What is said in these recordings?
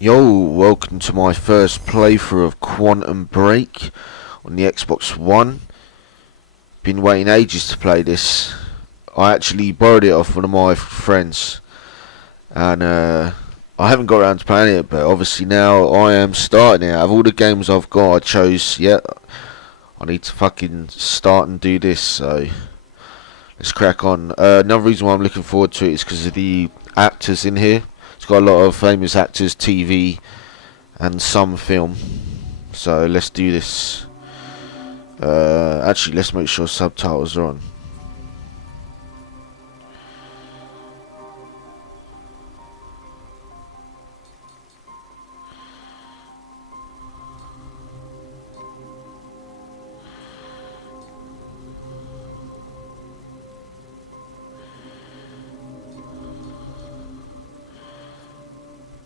Yo, welcome to my first playthrough of Quantum Break on the Xbox One. Been waiting ages to play this. I actually borrowed it off one of my friends, and I haven't got around to playing it, but obviously now I am starting it. Out of all the games I've got, I chose, I need to fucking start and do this, so let's crack on. Another reason why I'm looking forward to it is because of the actors in here. It's got a lot of famous actors, TV, and some film. So let's do this. Actually, let's make sure subtitles are on.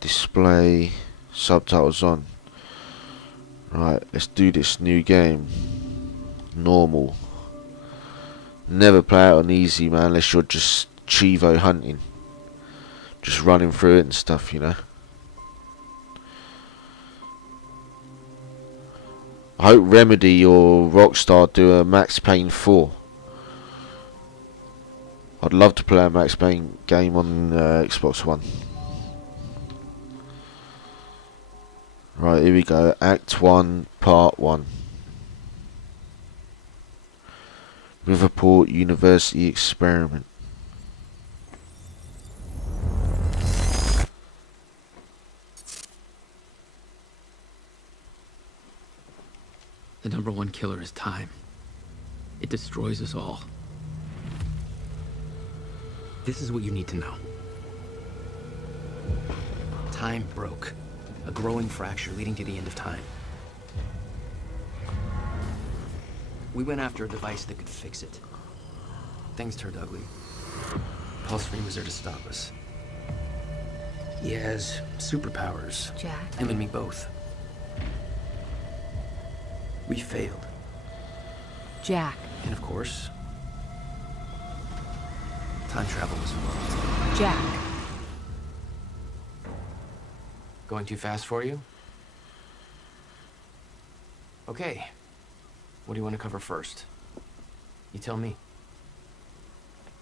Display subtitles on. Right, let's do this new game. Normal. Never play it on easy, man, unless you're just Chivo hunting. Just running through it and stuff, you know. I hope Remedy or Rockstar do a Max Payne 4. I'd love to play a Max Payne game on Xbox One. Right, here we go. Act 1, Part 1. Riverport University Experiment. The number one killer is time. It destroys us all. This is what you need to know. Time broke. A growing fracture leading to the end of time. We went after a device that could fix it. Things turned ugly. Paul Serene was there to stop us. He has superpowers. Jack. Him and me both. We failed. Jack. And of course, time travel was involved. Jack. Going too fast for you? Okay. What do you want to cover first? You tell me.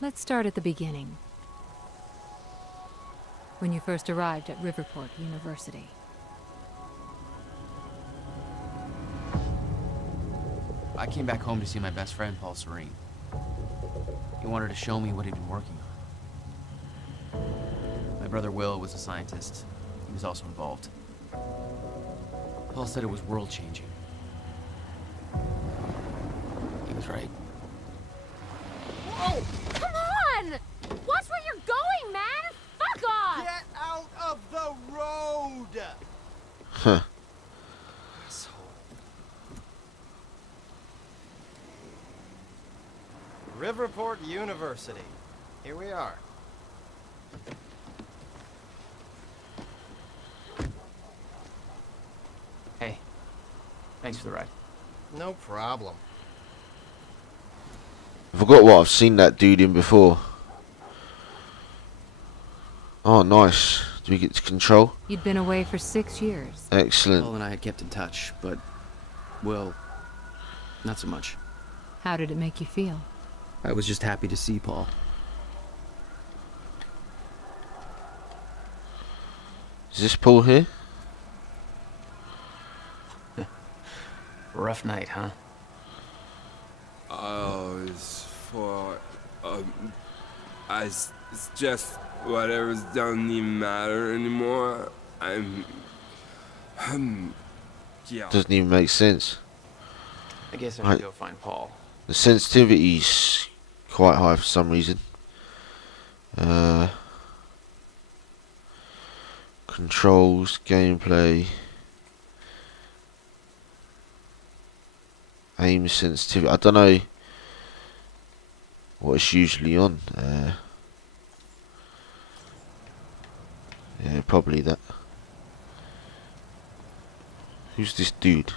Let's start at the beginning. When you first arrived at Riverport University. I came back home to see my best friend, Paul Serene. He wanted to show me what he'd been working on. My brother Will was a scientist. He was also involved. Paul said it was world-changing. He was right. Whoa! Come on! Watch where you're going, man! Fuck off! Get out of the road! Huh. Riverport University. Here we are. Hey, thanks for the ride. No problem. I forgot what I've seen that dude in before. Oh, nice. Do we get to control? You'd been away for 6 years. Excellent. Paul and I had kept in touch, but, well, not so much. How did it make you feel? I was just happy to see Paul. Is this Paul here? Rough night, huh? Oh, it's just whatever's doesn't even matter anymore. Yeah. Doesn't even make sense. I guess I Right. should go find Paul. The sensitivity's quite high for some reason. Controls, gameplay, aim sensitivity. I don't know what it's usually on. Yeah, probably that. Who's this dude?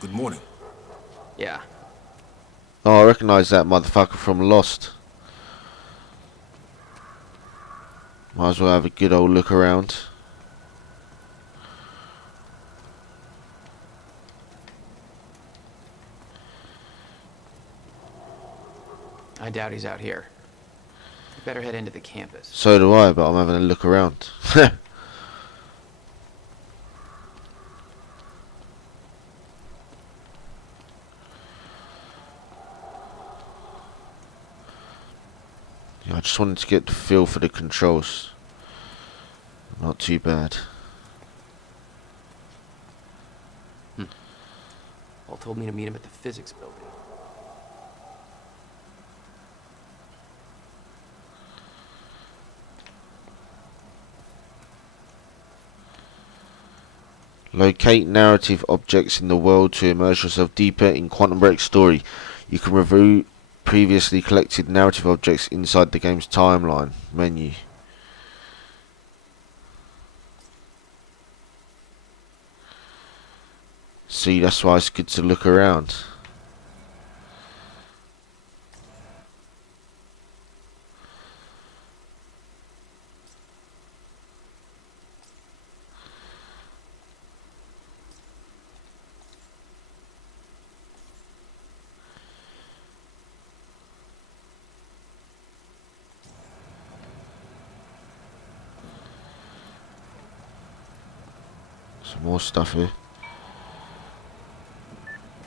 Good morning. Yeah. Oh, I recognise that motherfucker from Lost. Might as well have a good old look around. I doubt he's out here. We better head into the campus. So do I, but I'm having a look around. Yeah, I just wanted to get the feel for the controls. Not too bad. Paul told me to meet him at the physics building. Locate narrative objects in the world to immerse yourself deeper in Quantum Break's story. You can review previously collected narrative objects inside the game's timeline menu. See, that's why it's good to look around. Some more stuff here.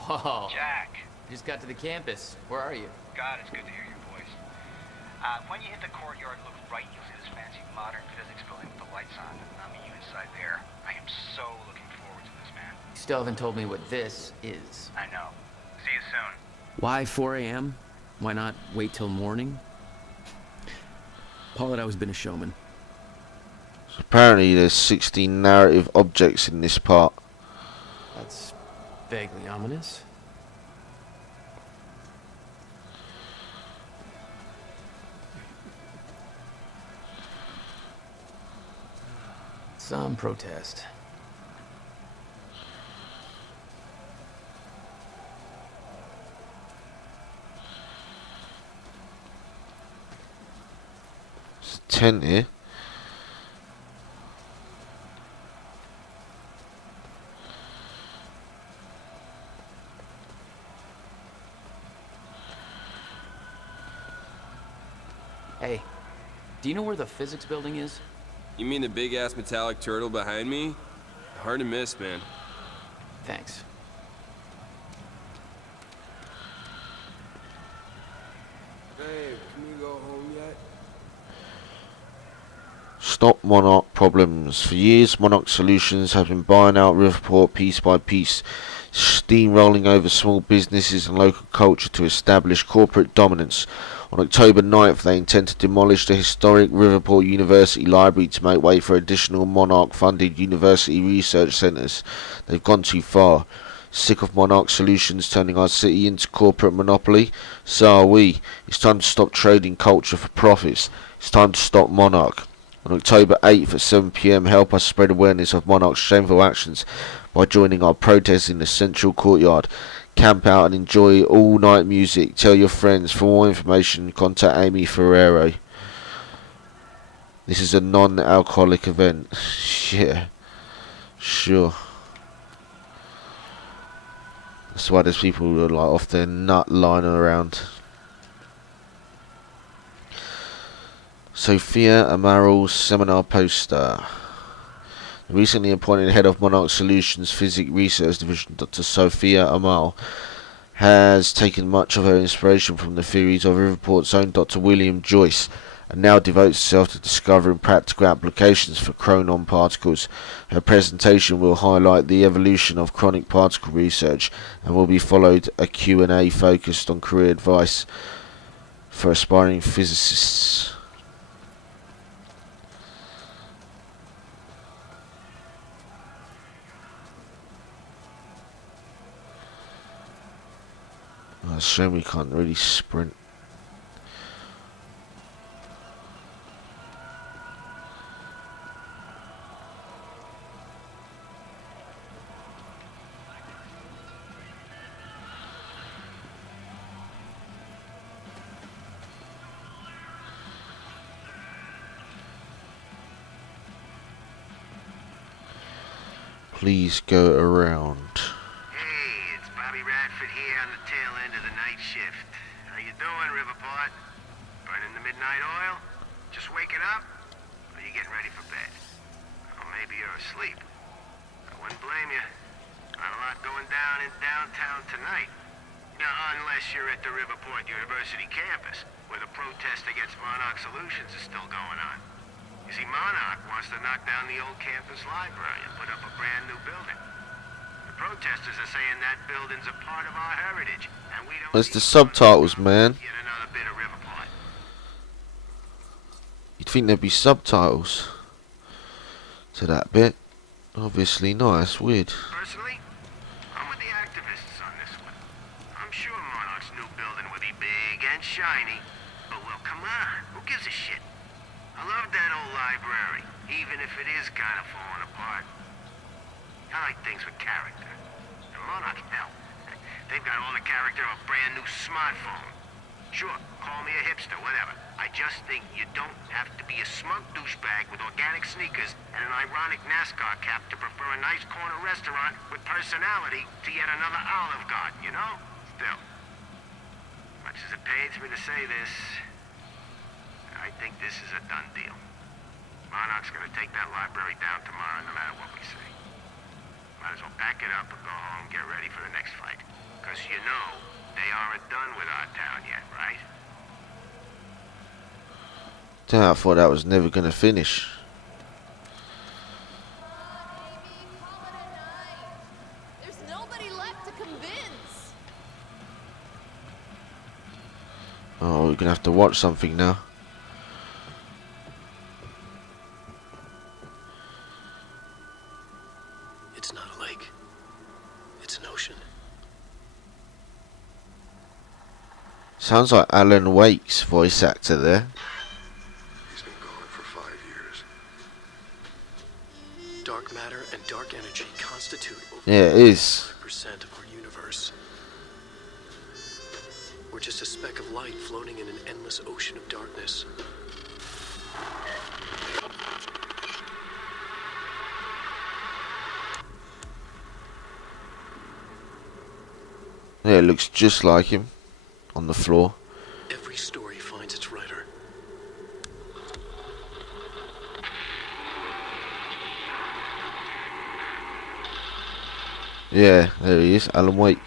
Whoa. Jack. Just got to the campus. Where are you? God, it's good to hear your voice. When you hit the courtyard, look right, you'll see this fancy modern physics building with the lights on. I'll meet you inside there. I am so looking forward to this, man. You still haven't told me what this is. I know. See you soon. Why 4 a.m.? Why not wait till morning? Paul had always been a showman. So apparently there's 16 narrative objects in this part. That's vaguely ominous. Some protest. There's 10 here. Hey, do you know where the physics building is? You mean the big-ass metallic turtle behind me? Hard to miss, man. Thanks. Babe, can we go home yet? Stop Monarch problems. For years, Monarch Solutions have been buying out Riverport piece by piece, steamrolling over small businesses and local culture to establish corporate dominance. On October 9th, they intend to demolish the historic Riverport University Library to make way for additional Monarch-funded university research centres. They've gone too far. Sick of Monarch Solutions turning our city into corporate monopoly? So are we. It's time to stop trading culture for profits. It's time to stop Monarch. On October 8th at 7 PM, help us spread awareness of Monarch's shameful actions by joining our protest in the central courtyard. Camp out and enjoy all-night music. Tell your friends. For more information, contact Amy Ferrero. This is a non-alcoholic event. Yeah, sure. That's why there's people who are like off their nut lying around. Sophia Amaral's seminar poster. The recently appointed head of Monarch Solutions Physics Research Division, Dr. Sophia Amaral, has taken much of her inspiration from the theories of Riverport's own Dr. William Joyce and now devotes herself to discovering practical applications for chronon particles. Her presentation will highlight the evolution of chronic particle research and will be followed a Q&A focused on career advice for aspiring physicists. It's a shame we can't really sprint. Please go around. Hey, it's Bobby Radford here on the tail end of the night shift. How you doing, Riverport? night oil? Just waking up? Or you getting ready for bed? Or maybe you're asleep. I wouldn't blame you. Not a lot going down in downtown tonight. Unless you're at the Riverport University campus, where the protest against Monarch Solutions is still going on. You see, Monarch wants to knock down the old campus library and put up a brand new building. The protesters are saying that building's a part of our heritage, and we don't... There's the subtitles, man. Yet another bit of Riverport. You'd think there'd be subtitles to that bit. Obviously not, it's weird. Personally, I'm with the activists on this one. I'm sure Monarch's new building will be big and shiny, but well, come on, who gives a shit? I love that old library, even if it is kind of falling apart. I like things with character. And Monarch, hell, they've got all the character of a brand new smartphone. Sure, call me a hipster, whatever. I just think you don't have to be a smug douchebag with organic sneakers and an ironic NASCAR cap to prefer a nice corner restaurant with personality to yet another Olive Garden, you know? Still, much as it pains me to say this, I think this is a done deal. Monarch's gonna take that library down tomorrow no matter what we say. Might as well pack it up and go home and get ready for the next fight. Because you know, they aren't done with our town yet, right? Damn, I thought that was never gonna finish. There's nobody left to convince. Oh, we're gonna have to watch something now. It's not a lake. It's an ocean. Sounds like Alan Wake's voice actor there. He's been gone for 5 years. Dark matter and dark energy constitute over Yeah, it is. 5% of our universe. We're just a speck of light floating in an endless ocean of darkness. Yeah, it looks just like him on the floor. Every story finds its writer. Yeah, there he is, Alan Wake.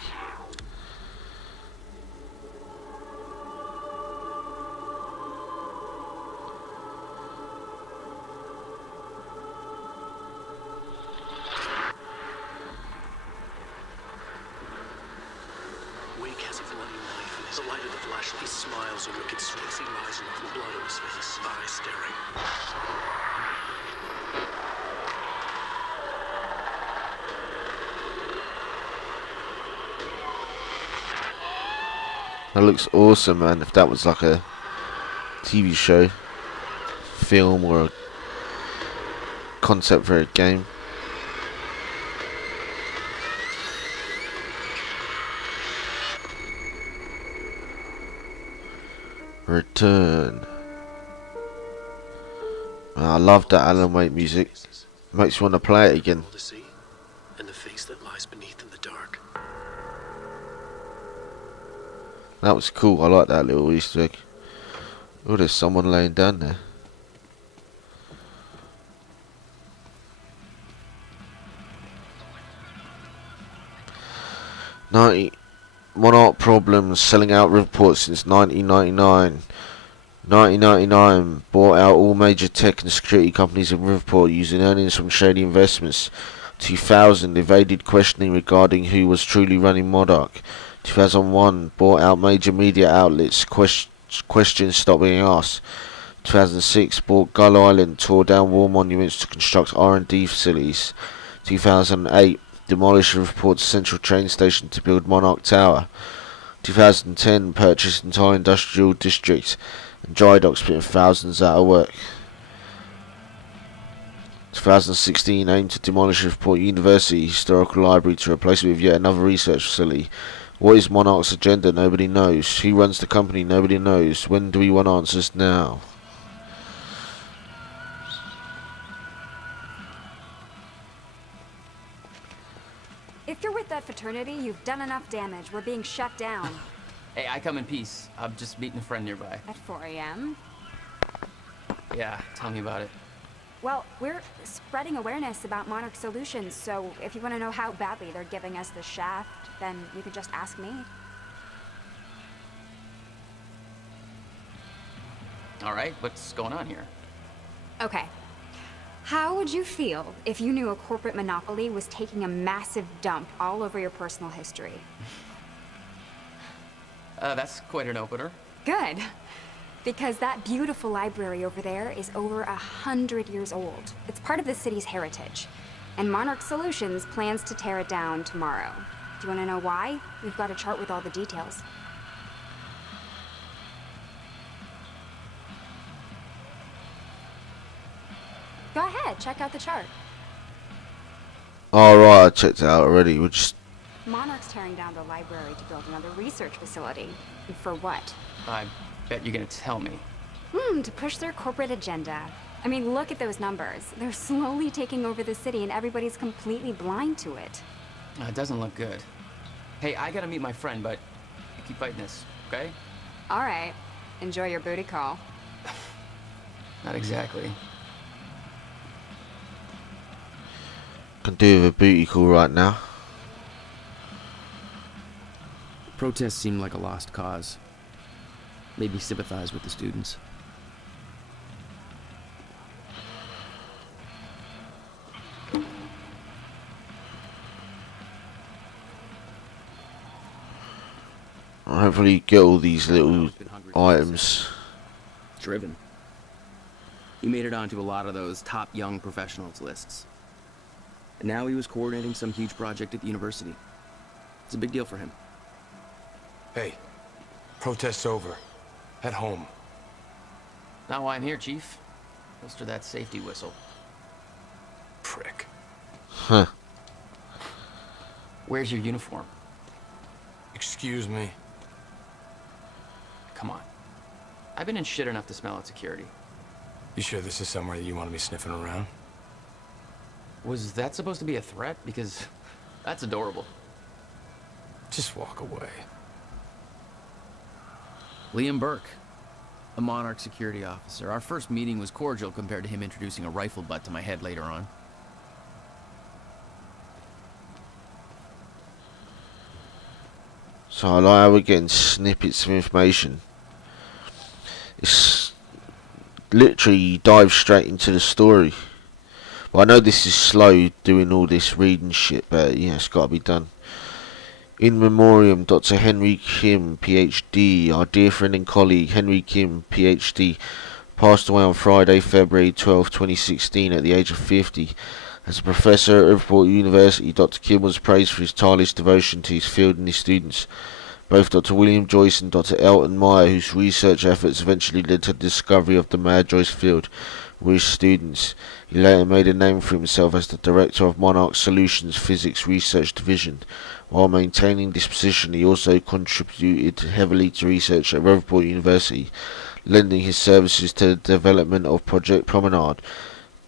Wake has a bloody knife in his light of the flashlight. He smiles a wicked smile as he lies enough with blood on his face, eyes staring. That looks awesome, man. If that was like a TV show, film, or a concept for a game. Return. I love that Alan Wake music. Makes you want to play it again. To see, and the face that lies beneath in the dark. That was cool. I like that little Easter egg. Oh, there's someone laying down there. Monarch problems selling out Riverport since 1999. 1999 bought out all major tech and security companies in Riverport using earnings from shady investments. 2000 evaded questioning regarding who was truly running Monarch. 2001 bought out major media outlets. Questions stopped being asked. 2006 bought Gull Island, tore down war monuments to construct R&D facilities. 2008 demolished Riverport's central train station to build Monarch Tower. 2010 purchased entire industrial district and dry docks, putting thousands out of work. 2016 aimed to demolish Riverport University Historical Library to replace it with yet another research facility. What is Monarch's agenda? Nobody knows. Who runs the company? Nobody knows. When do we want answers? Now. If you're with that fraternity, you've done enough damage. We're being shut down. Hey, I come in peace. I'm just meeting a friend nearby. At 4 a.m.? Yeah, tell me about it. Well, we're spreading awareness about Monarch Solutions, so if you want to know how badly they're giving us the shaft, then you could just ask me. All right, what's going on here? Okay. How would you feel if you knew a corporate monopoly was taking a massive dump all over your personal history? That's quite an opener. Good. Because that beautiful library over there is over 100 years old. It's part of the city's heritage. And Monarch Solutions plans to tear it down tomorrow. Do you want to know why? We've got a chart with all the details. Go ahead, check out the chart. Alright, I checked it out already. We're just... Monarch's tearing down the library to build another research facility. And for what? I bet you're gonna tell me. To push their corporate agenda. I mean, look at those numbers. They're slowly taking over the city and everybody's completely blind to it. It doesn't look good. Hey, I gotta meet my friend, but you keep fighting this, okay? All right. Enjoy your booty call. Not exactly. can do with a booty call right now. Protests seemed like a lost cause. Made me sympathize with the students. I'll hopefully get all these little items. Driven. He made it onto a lot of those top young professionals lists. And now he was coordinating some huge project at the university. It's a big deal for him. Hey, protest's over. At home. Not why I'm here, Chief. Holster that safety whistle. Prick. Huh. Where's your uniform? Excuse me. Come on. I've been in shit enough to smell at security. You sure this is somewhere that you want to be sniffing around? Was that supposed to be a threat? Because that's adorable. Just walk away. Liam Burke, a Monarch security officer. Our first meeting was cordial compared to him introducing a rifle butt to my head later on. So I like how we're getting snippets of information. It's literally dive straight into the story. Well, I know this is slow doing all this reading shit, but yeah, it's got to be done. In memoriam, Dr. Henry Kim, PhD, our dear friend and colleague Henry Kim, PhD, passed away on Friday, February 12, 2016 at the age of 50. As a professor at Riverport University, Dr. Kim was praised for his tireless devotion to his field and his students. Both Dr. William Joyce and Dr. Elton Meyer, whose research efforts eventually led to the discovery of the Mad-Joyce field, were his students. He later made a name for himself as the director of Monarch Solutions Physics Research Division. While maintaining this position, he also contributed heavily to research at Riverport University, lending his services to the development of Project Promenade,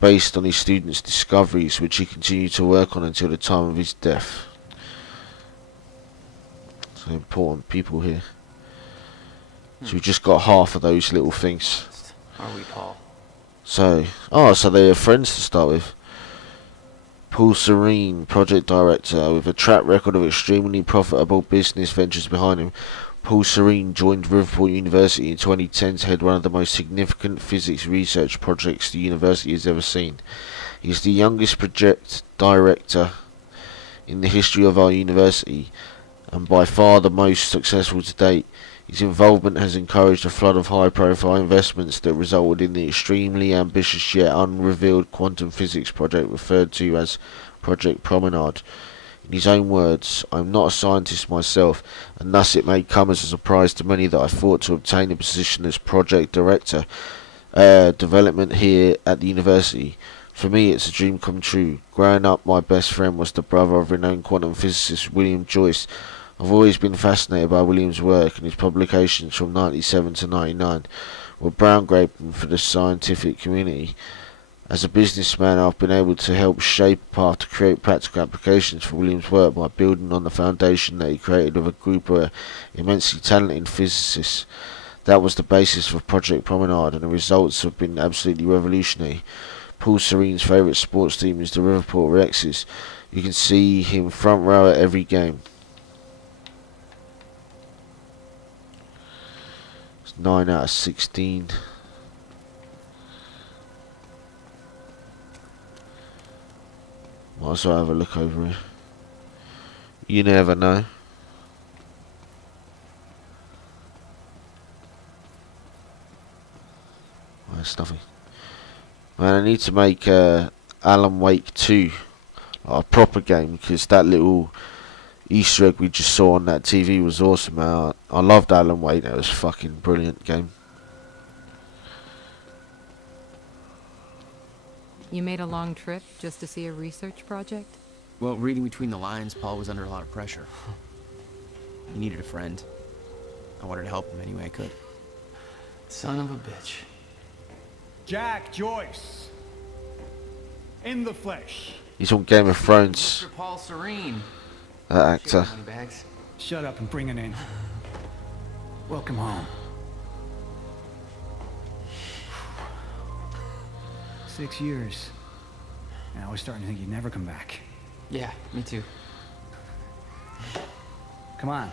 based on his students' discoveries, which he continued to work on until the time of his death. So important people here. So we've just got half of those little things. Are we, Paul? So they're friends to start with. Paul Serene, project director, with a track record of extremely profitable business ventures behind him. Paul Serene joined Riverport University in 2010 to head one of the most significant physics research projects the university has ever seen. He is the youngest project director in the history of our university, and by far the most successful to date. His involvement has encouraged a flood of high-profile investments that resulted in the extremely ambitious yet unrevealed quantum physics project referred to as Project Promenade. In his own words, "I'm not a scientist myself, and thus it may come as a surprise to many that I fought to obtain a position as project director, development here at the university. For me, it's a dream come true. Growing up, my best friend was the brother of renowned quantum physicist William Joyce. I've always been fascinated by William's work, and his publications from 97 to 99 were groundbreaking for the scientific community. As a businessman, I've been able to help shape a path to create practical applications for William's work by building on the foundation that he created with a group of immensely talented physicists. That was the basis for Project Promenade, and the results have been absolutely revolutionary. Paul Serene's favourite sports team is the Riverport Rexes. You can see him front row at every game. It's 9 out of 16. Might as well have a look over here. You never know. Oh, there's nothing. Man, I need to make Alan Wake 2 like a proper game, because that little Easter egg we just saw on that TV was awesome, man. I loved Alan Wake. That was a fucking brilliant game. You made a long trip just to see a research project? Well, reading between the lines, Paul was under a lot of pressure. He needed a friend. I wanted to help him any way I could. Son of a bitch. Jack Joyce. In the flesh. He's on Game of Thrones. Mr. Paul Serene. That actor. Moneybags. Shut up and bring it in. Welcome home. 6 years. And I was starting to think you'd never come back. Yeah, me too. Come on.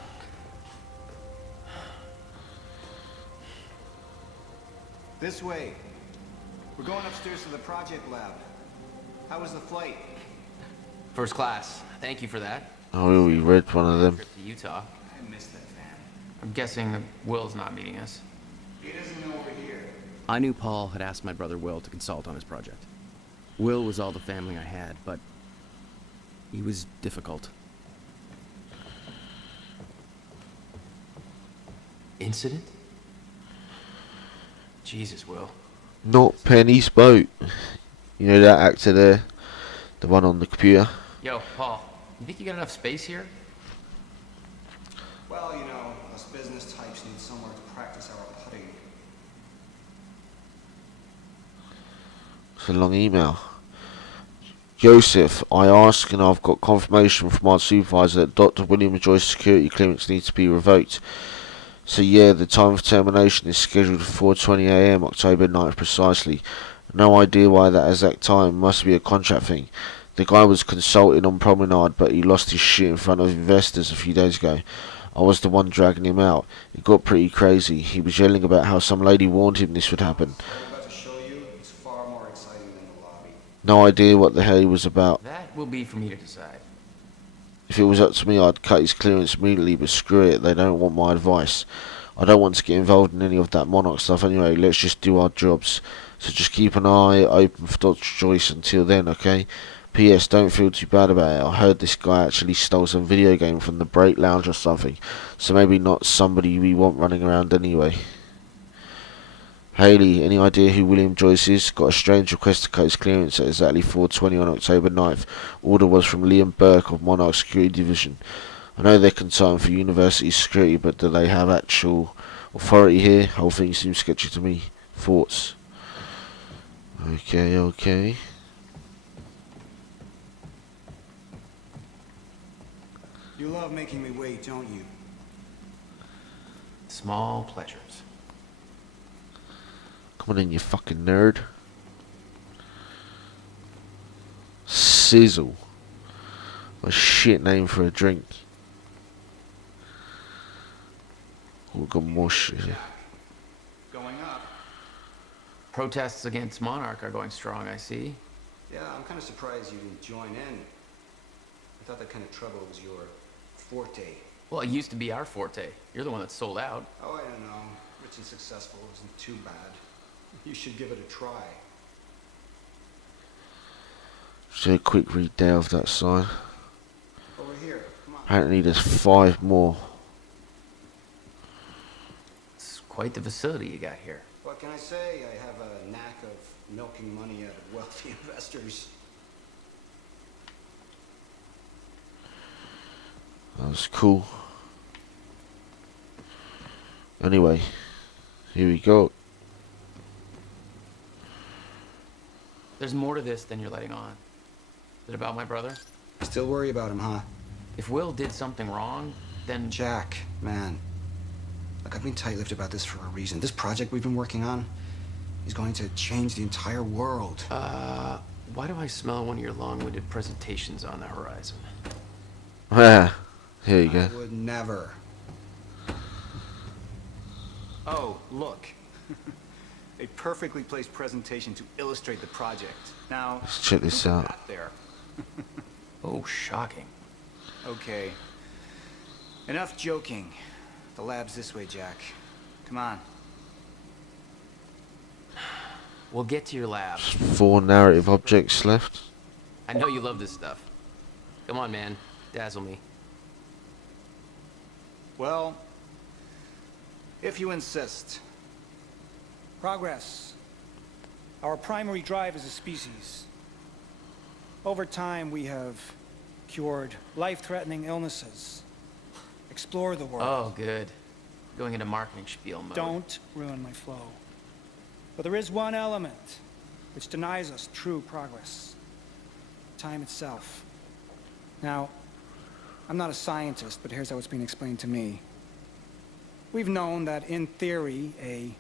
This way. We're going upstairs to the project lab. How was the flight? First class. Thank you for that. Oh, we read one of them. Trip to Utah. I missed that van. I'm guessing that Will's not meeting us. He doesn't know we're here. I knew Paul had asked my brother Will to consult on his project. Will was all the family I had, but he was difficult. Incident? Jesus, Will. Not Penny's boat. You know that actor there? The one on the computer? Yo, Paul, you think you got enough space here? Well, you know, us business types need somewhere to practice our putting. It's a long email. Joseph, I ask and I've got confirmation from our supervisor that Dr. William Joyce's security clearance needs to be revoked. So yeah, the time of termination is scheduled for 4:20 AM, October 9th precisely. No idea why that exact time. Must be a contract thing. The guy was consulting on Promenade, but he lost his shit in front of investors a few days ago. I was the one dragging him out. It got pretty crazy. He was yelling about how some lady warned him this would happen. What I'm about to show you, it's far more exciting than the lobby. No idea what the hell he was about. That will be for me to decide. If it was up to me, I'd cut his clearance immediately, but screw it, they don't want my advice. I don't want to get involved in any of that Monarch stuff anyway. Let's just do our jobs. So just keep an eye open for Dr. Joyce until then, okay? P.S. Don't feel too bad about it. I heard this guy actually stole some video game from the break lounge or something. So maybe not somebody we want running around anyway. Haley, any idea who William Joyce is? Got a strange request to cut his clearance at exactly 4:20 on October 9th. Order was from Liam Burke of Monarch Security Division. I know they're concerned for university security, but do they have actual authority here? Whole thing seems sketchy to me. Thoughts? Okay. You love making me wait, don't you? Small pleasures. Come on in, you fucking nerd. Sizzle. What a shit name for a drink. Oh, got more shit here. Going up. Protests against Monarch are going strong, I see. Yeah, I'm kind of surprised you didn't join in. I thought that kind of trouble was your forte. Well, it used to be our forte. You're the one that sold out. Oh, I don't know. Rich and successful isn't too bad. You should give it a try. Just a quick read there of that sign. Over here, come on. Apparently there's 5 more. It's quite the facility you got here. What can I say? I have a knack of milking money out of wealthy investors. That was cool. Anyway, here we go. There's more to this than you're letting on. Is it about my brother? Still worry about him, huh? If Will did something wrong, then... Jack, man. Look, I've been tight-lipped about this for a reason. This project we've been working on is going to change the entire world. Why do I smell one of your long-winded presentations on the horizon? Yeah, here you go. I would never. Oh, look. A perfectly placed presentation to illustrate the project. Now, Let's check this who put out. that there? Oh, shocking. Okay. Enough joking. The lab's this way, Jack. Come on. We'll get to your lab. 4 narrative objects left. I know you love this stuff. Come on, man. Dazzle me. Well, if you insist. Progress. Our primary drive as a species. Over time, we have cured life-threatening illnesses. Explore the world. Oh, good. Going into marketing spiel mode. Don't ruin my flow. But there is one element which denies us true progress. Time itself. Now, I'm not a scientist, but here's how it's been explained to me. We've known that, in theory, a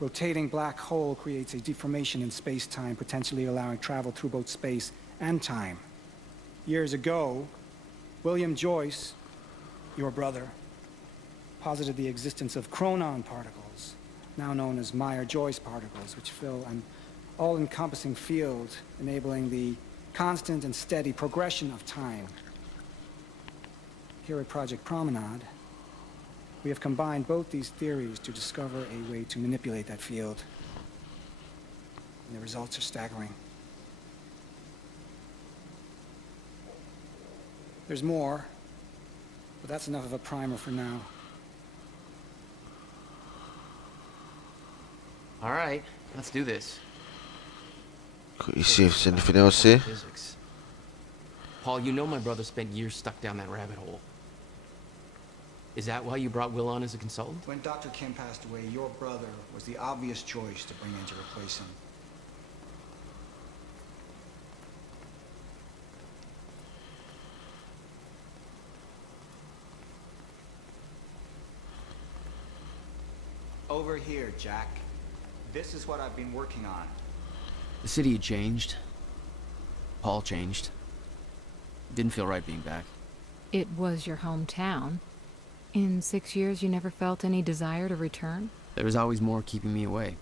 rotating black hole creates a deformation in space-time, potentially allowing travel through both space and time. Years ago, William Joyce, your brother, posited the existence of chronon particles, now known as Meyer-Joyce particles, which fill an all-encompassing field, enabling the constant and steady progression of time. Here at Project Promenade, we have combined both these theories to discover a way to manipulate that field. And the results are staggering. There's more, but that's enough of a primer for now. All right, let's do this. Quickly see if there's anything else here. Physics. Paul, you know my brother spent years stuck down that rabbit hole. Is that why you brought Will on as a consultant? When Dr. Kim passed away, your brother was the obvious choice to bring in to replace him. Over here, Jack. This is what I've been working on. The city had changed. Paul changed. Didn't feel right being back. It was your hometown. In 6 years, you never felt any desire to return? There was always more keeping me away.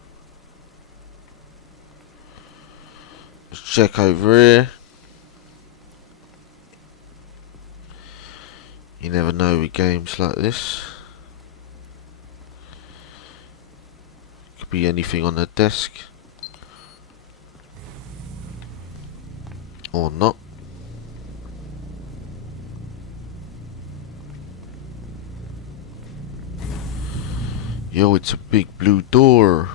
Let's check over here. You never know with games like this. Could be anything on the desk. Or not. Yo, it's a big blue door.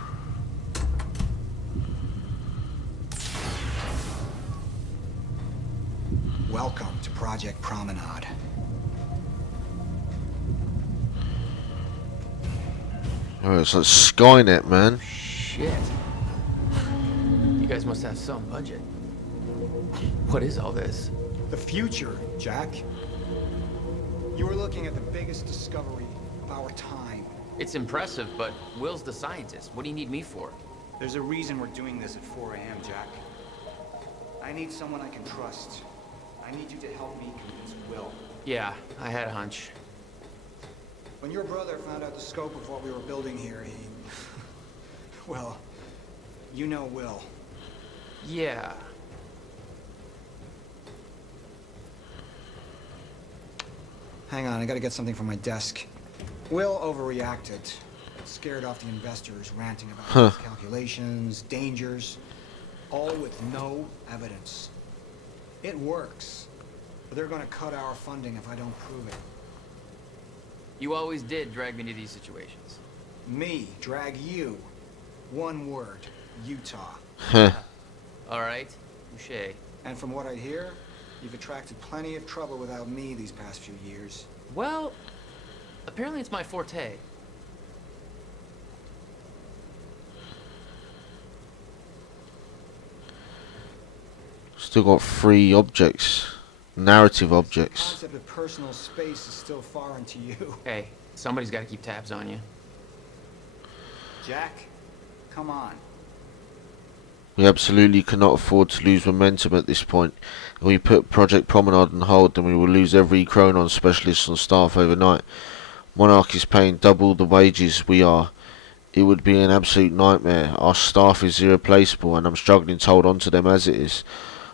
Welcome to Project Promenade. Oh, it's like Skynet, man. Shit. You guys must have some budget. What is all this? The future, Jack. You were looking at the biggest discovery of our time. It's impressive, but Will's the scientist. What do you need me for? There's a reason we're doing this at 4 a.m., Jack. I need someone I can trust. I need you to help me convince Will. Yeah, I had a hunch. When your brother found out the scope of what we were building here, he... well, you know Will. Yeah. Hang on, I gotta get something from my desk. Will overreacted. Scared off the investors, ranting about his calculations, dangers, all with no evidence. It works, but they're gonna cut our funding if I don't prove it. You always did drag me to these situations. Me drag you. One word, Utah. All right, touché. And from what I hear, you've attracted plenty of trouble without me these past few years. Well, apparently it's my forte. Still got 3 objects. Narrative objects. The concept of personal space is still foreign to you. Hey, somebody's got to keep tabs on you. Jack, come on. We absolutely cannot afford to lose momentum at this point. If we put Project Promenade on hold, then we will lose every Chronon specialist on staff overnight. Monarch is paying double the wages we are. It would be an absolute nightmare. Our staff is irreplaceable, and I'm struggling to hold on to them as it is.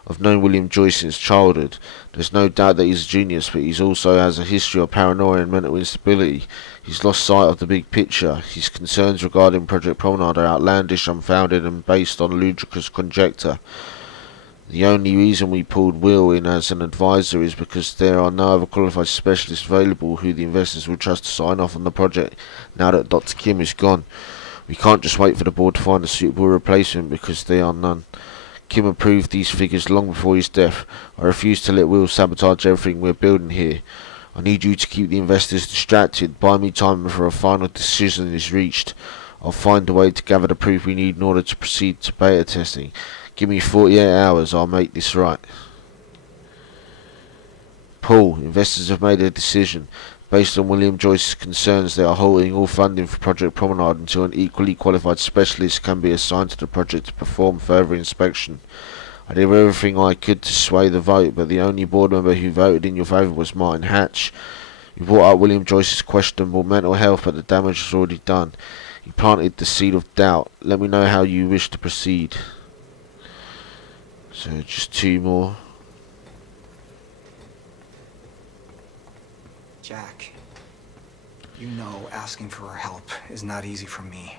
I've known William Joyce since childhood. There's no doubt that he's a genius, but he also has a history of paranoia and mental instability. He's lost sight of the big picture. His concerns regarding Project Promenade are outlandish, unfounded, and based on ludicrous conjecture. The only reason we pulled Will in as an advisor is because there are no other qualified specialists available who the investors will trust to sign off on the project now that Dr. Kim is gone. We can't just wait for the board to find a suitable replacement because there are none. Kim approved these figures long before his death. I refuse to let Will sabotage everything we're building here. I need you to keep the investors distracted. Buy me time before a final decision is reached. I'll find a way to gather the proof we need in order to proceed to beta testing. Give me 48 hours, I'll make this right. Paul, investors have made a decision. Based on William Joyce's concerns, they are halting all funding for Project Promenade until an equally qualified specialist can be assigned to the project to perform further inspection. I did everything I could to sway the vote, but the only board member who voted in your favour was Martin Hatch. You brought up William Joyce's questionable mental health, but the damage was already done. You planted the seed of doubt. Let me know how you wish to proceed. So just two more. Jack, you know asking for her help is not easy for me.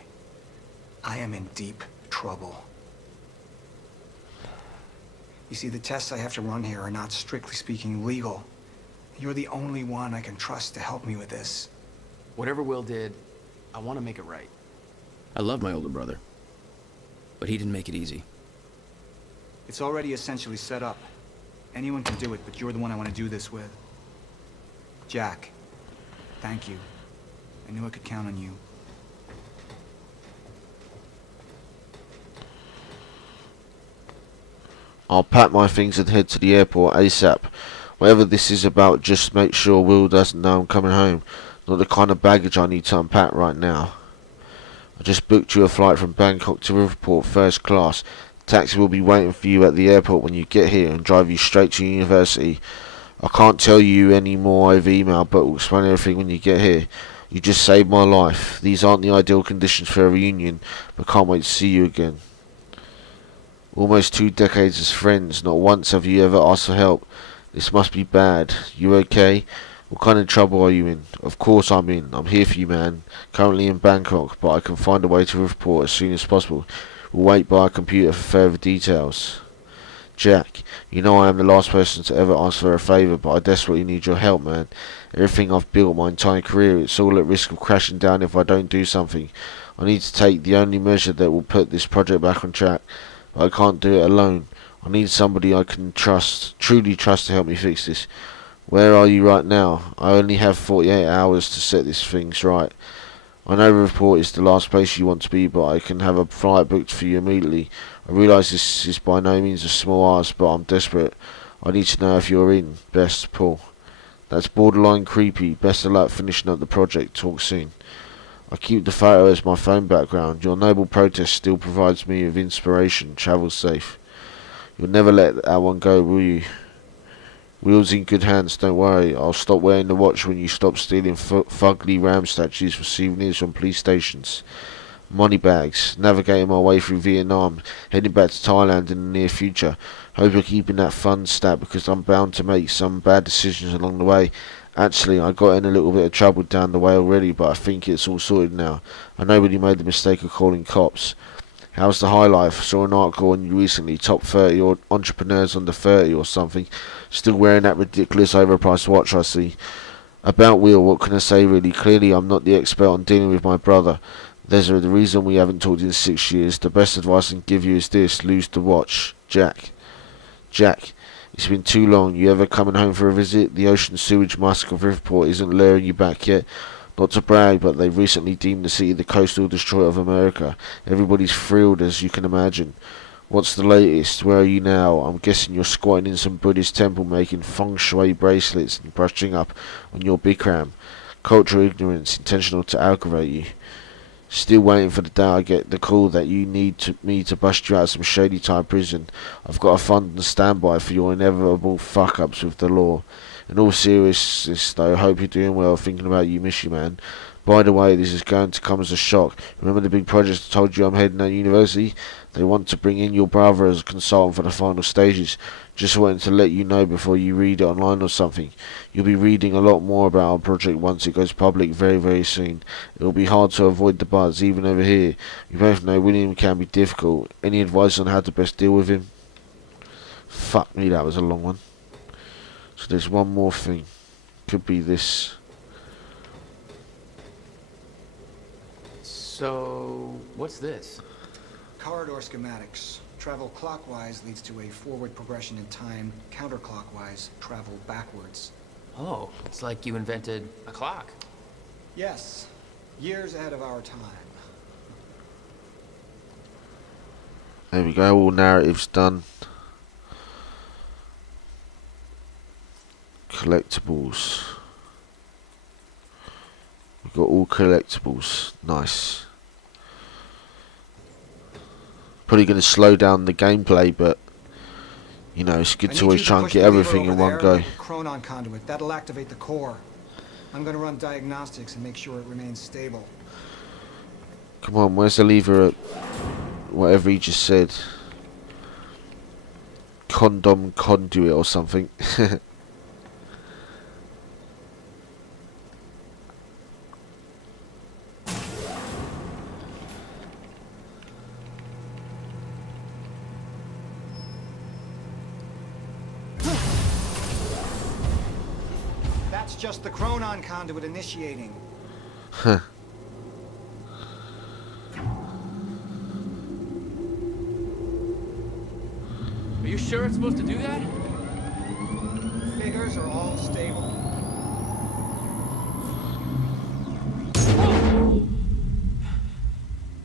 I am in deep trouble. You see, the tests I have to run here are not strictly speaking legal. You're the only one I can trust to help me with this. Whatever Will did, I want to make it right. I love my older brother, but he didn't make it easy. It's already essentially set up. Anyone can do it, but you're the one I want to do this with. Jack, thank you. I knew I could count on you. I'll pack my things and head to the airport ASAP. Whatever this is about, just make sure Will doesn't know I'm coming home. Not the kind of baggage I need to unpack right now. I just booked you a flight from Bangkok to Riverport first class. Taxi will be waiting for you at the airport when you get here and drive you straight to university. I can't tell you any more over email, but we'll explain everything when you get here. You just saved my life. These aren't the ideal conditions for a reunion, but can't wait to see you again. Almost 2 decades as friends, not once have you ever asked for help. This must be bad. You okay? What kind of trouble are you in? Of course I'm in. I'm here for you, man. Currently in Bangkok, but I can find a way to Riverport as soon as possible. We'll wait by a computer for further details. Jack, you know I am the last person to ever ask for a favour, but I desperately need your help, man. Everything I've built my entire career, it's all at risk of crashing down if I don't do something. I need to take the only measure that will put this project back on track, but I can't do it alone. I need somebody I can trust, truly trust, to help me fix this. Where are you right now? I only have 48 hours to set these things right. I know Riverport is the last place you want to be, but I can have a flight booked for you immediately. I realise this is by no means a small ask, but I'm desperate. I need to know if you're in. Best, Paul. That's borderline creepy. Best of luck finishing up the project. Talk soon. I keep the photo as my phone background. Your noble protest still provides me with inspiration. Travel safe. You'll never let that one go, will you? Will's in good hands, don't worry. I'll stop wearing the watch when you stop stealing fugly ram statues for souvenirs from police stations. Money bags. Navigating my way through Vietnam. Heading back to Thailand in the near future. Hope you're keeping that fun stat because I'm bound to make some bad decisions along the way. Actually, I got in a little bit of trouble down the way already, but I think it's all sorted now. I nobody made the mistake of calling cops. How's the high life? Saw an article on you recently, top 30 or entrepreneurs under 30 or something. Still wearing that ridiculous overpriced watch, I see. About Will, what can I say really? Clearly I'm not the expert on dealing with my brother. There's the reason we haven't talked in 6 years. The best advice I can give you is this: lose the watch. Jack. Jack, it's been too long. You ever coming home for a visit? The ocean sewage musk of Riverport isn't luring you back yet. Not to brag, but they've recently deemed the city the coastal destroyer of America. Everybody's thrilled, as you can imagine. What's the latest? Where are you now? I'm guessing you're squatting in some Buddhist temple making feng shui bracelets and brushing up on your Bikram. Cultural ignorance, intentional to aggravate you. Still waiting for the day I get the call that you need me to bust you out of some shady type prison. I've got a fund on standby for your inevitable fuck-ups with the law. In all seriousness though, hope you're doing well. Thinking about you, miss you, man. By the way, this is going to come as a shock. Remember the big project I told you I'm heading at university? They want to bring in your brother as a consultant for the final stages. Just wanted to let you know before you read it online or something. You'll be reading a lot more about our project once it goes public very, very soon. It will be hard to avoid the buzz, even over here. You both know William can be difficult. Any advice on how to best deal with him? Fuck me, that was a long one. So there's one more thing. Could be this. So, what's this? Corridor schematics. Travel clockwise leads to a forward progression in time. Counterclockwise, travel backwards. Oh, it's like you invented a clock. Yes, years ahead of our time. There we go, all narratives done. Collectibles. We've got all collectibles. Nice. Probably going to slow down the gameplay, but you know, it's good to always try and get everything in one go. Chronon conduit. That'll activate the core. I'm going to run diagnostics and make sure it remains stable. Come on, where's the lever at whatever he just said? Condom conduit or something. That's just the Chronon conduit initiating. Huh. Are you sure it's supposed to do that? Figures are all stable.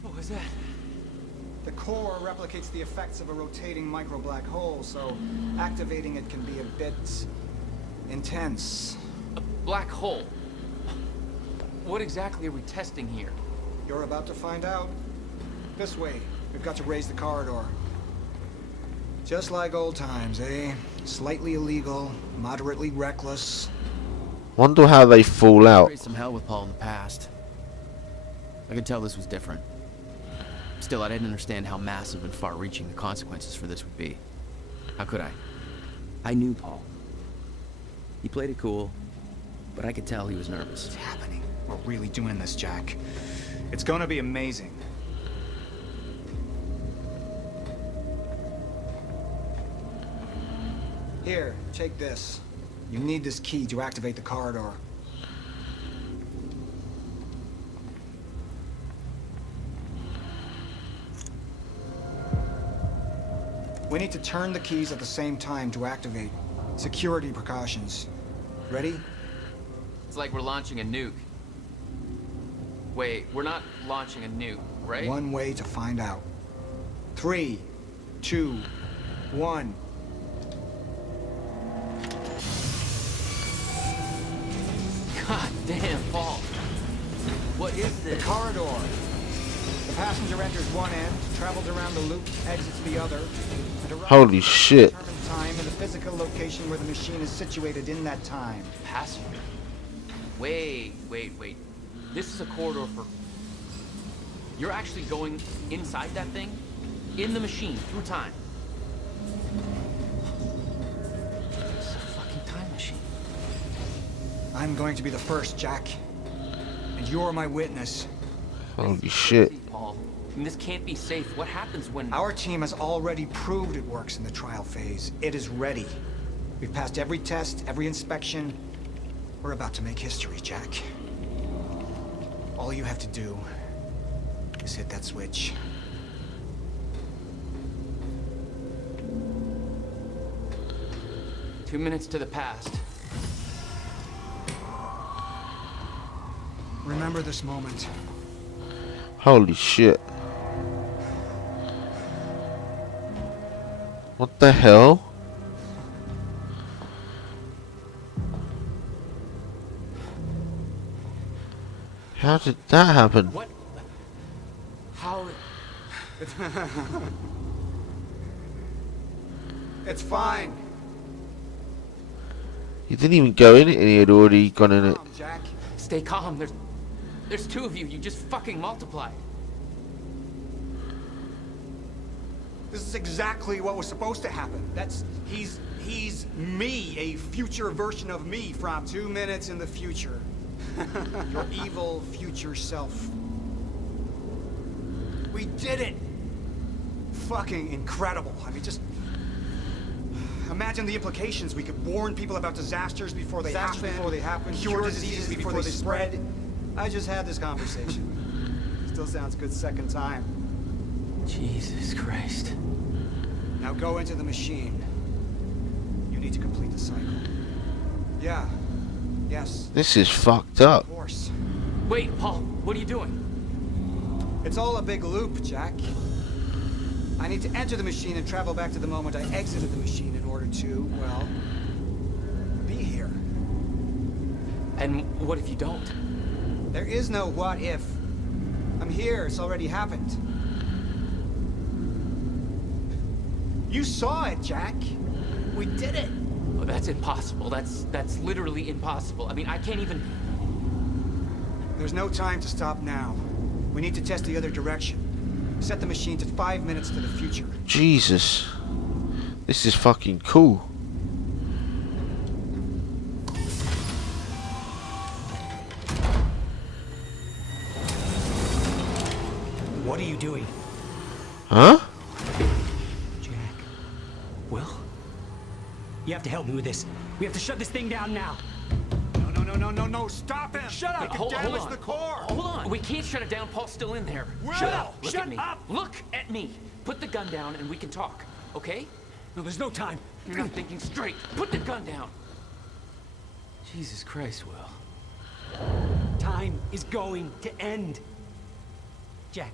What was that? The core replicates the effects of a rotating micro-black hole, so activating it can be a bit intense. A black hole? What exactly are we testing here? You're about to find out. This way. We've got to raise the corridor. Just like old times, eh? Slightly illegal, moderately reckless. Wonder how they fall out. Raised some hell with Paul in the past. I could tell this was different. Still, I didn't understand how massive and far-reaching the consequences for this would be. How could I? I knew Paul. He played it cool, but I could tell he was nervous. What's happening? We're really doing this, Jack. It's gonna be amazing. Here, take this. You need this key to activate the corridor. We need to turn the keys at the same time to activate. Security precautions. Ready? It's like we're launching a nuke. Wait, we're not launching a nuke, right? One way to find out. 3, 2, 1. God damn, Paul. What is this? The corridor. The passenger enters one end, travels around the loop, exits the other, and arrives Holy shit. at a determined time in the physical location where the machine is situated in that time. Passenger. Wait. This is a corridor for... You're actually going inside that thing? In the machine, through time. It's a fucking time machine. I'm going to be the first, Jack. And you're my witness. Holy shit. Paul, I mean, this can't be safe. What happens when... Our team has already proved it works in the trial phase. It is ready. We've passed every test, every inspection. We're about to make history, Jack. All you have to do is hit that switch. Two minutes to the past. Remember this moment. Holy shit. What the hell? How did that happen? What? It's fine. He didn't even go in it, and he had already gone in it. Jack. Stay calm. There's two of you. You just fucking multiplied. This is exactly what was supposed to happen. He's me, a future version of me from 2 minutes in the future. Your evil future self. We did it! Fucking incredible. I mean, just imagine the implications. We could warn people about disasters before they happen, cure diseases before they spread. I just had this conversation. Still sounds good second time. Jesus Christ. Now go into the machine. You need to complete the cycle. Yeah. Yes. This is fucked up. Of course. Wait, Paul, what are you doing? It's all a big loop, Jack. I need to enter the machine and travel back to the moment I exited the machine in order to, well, be here. And what if you don't? There is no what if. I'm here, it's already happened. You saw it, Jack. We did it. Oh, that's impossible. That's literally impossible. I mean, I can't even... There's no time to stop now. We need to test the other direction. Set the machine to 5 minutes to the future. Jesus. This is fucking cool. What are you doing? Huh? Jack. Will? You have to help me with this. We have to shut this thing down now. No, stop him! Shut up! Wait, hold on. the core! Hold on. We can't shut it down. Paul's still in there. Shut up! Look Shut at me. up! Look at me. Put the gun down and we can talk. Okay? No, there's no time. You're not thinking straight. Put the gun down. Jesus Christ, Will. Time is going to end. Jack,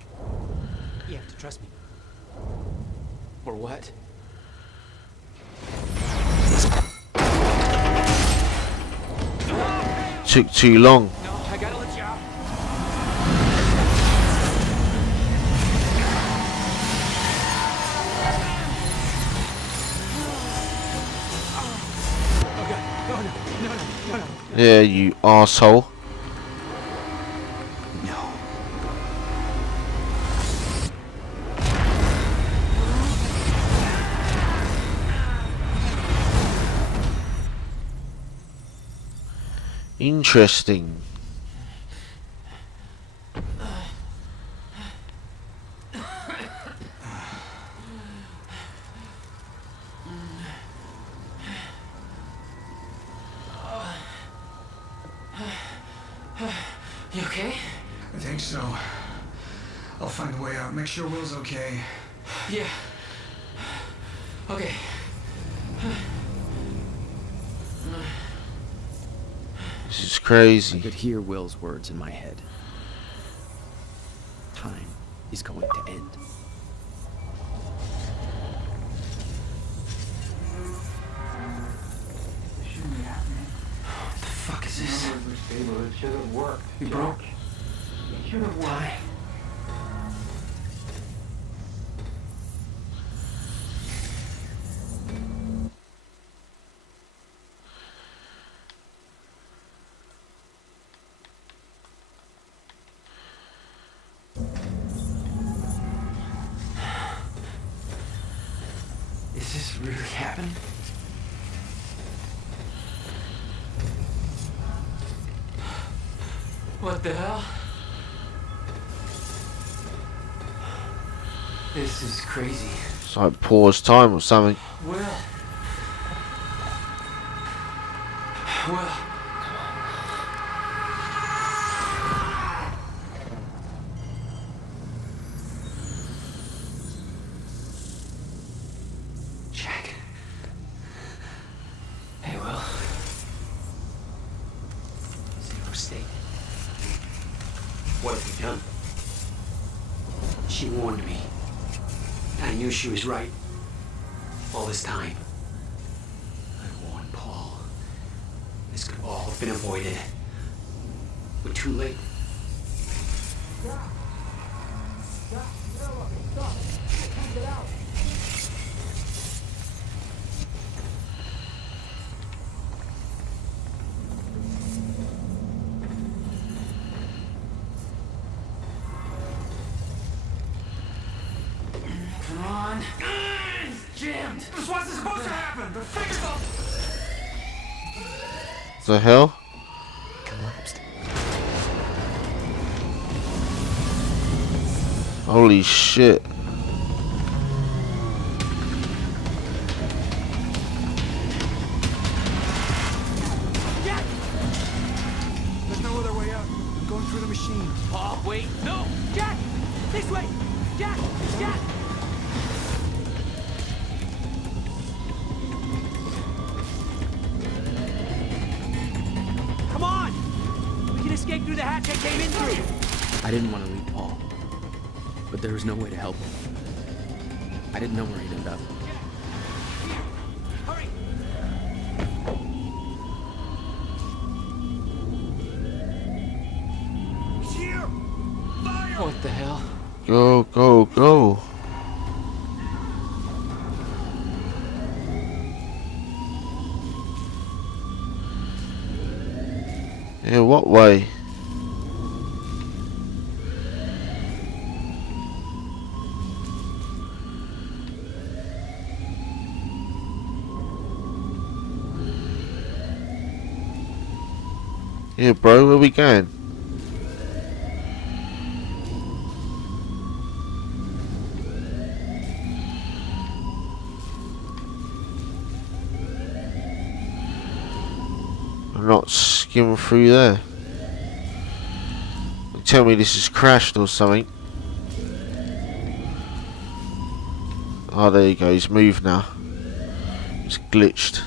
you have to trust me. Or what? Took too long. No, I gotta let you out. No. Yeah, you arsehole. No. Interesting. You okay? I think so. I'll find a way out. Make sure Will's okay. Yeah. Okay. This is I crazy. could hear Will's words in my head. Time is going to end. What the fuck is this? It should have worked. You broke? It should have worked. Time. Is this really happening? What the hell? This is crazy. It's like pause time or something. Will. Will. Jack. Hey, Will. Is it a mistake? What have you done? She warned me. I knew she was right. All this time. I warned Paul. This could all have been avoided. We're too late. Yeah, Come on. It's jammed. This wasn't supposed to happen. The figure's all... The hell? Collapsed. Holy shit. Jack! There's no other way out. I'm going through the machine. Paul, wait. No! Jack! This way! Jack! Jack! Come on! We can escape through the hatch I came in through. I didn't want to leave Paul, but there was no way to help him. I didn't know where he'd end up. Hurry! He's here! Fire! What the hell? Go, go, go. Yeah, what way? Yeah, bro, where we going? I'm not skimming through there. Tell me this has crashed or something. Oh, there you go. He's moved now. It's glitched.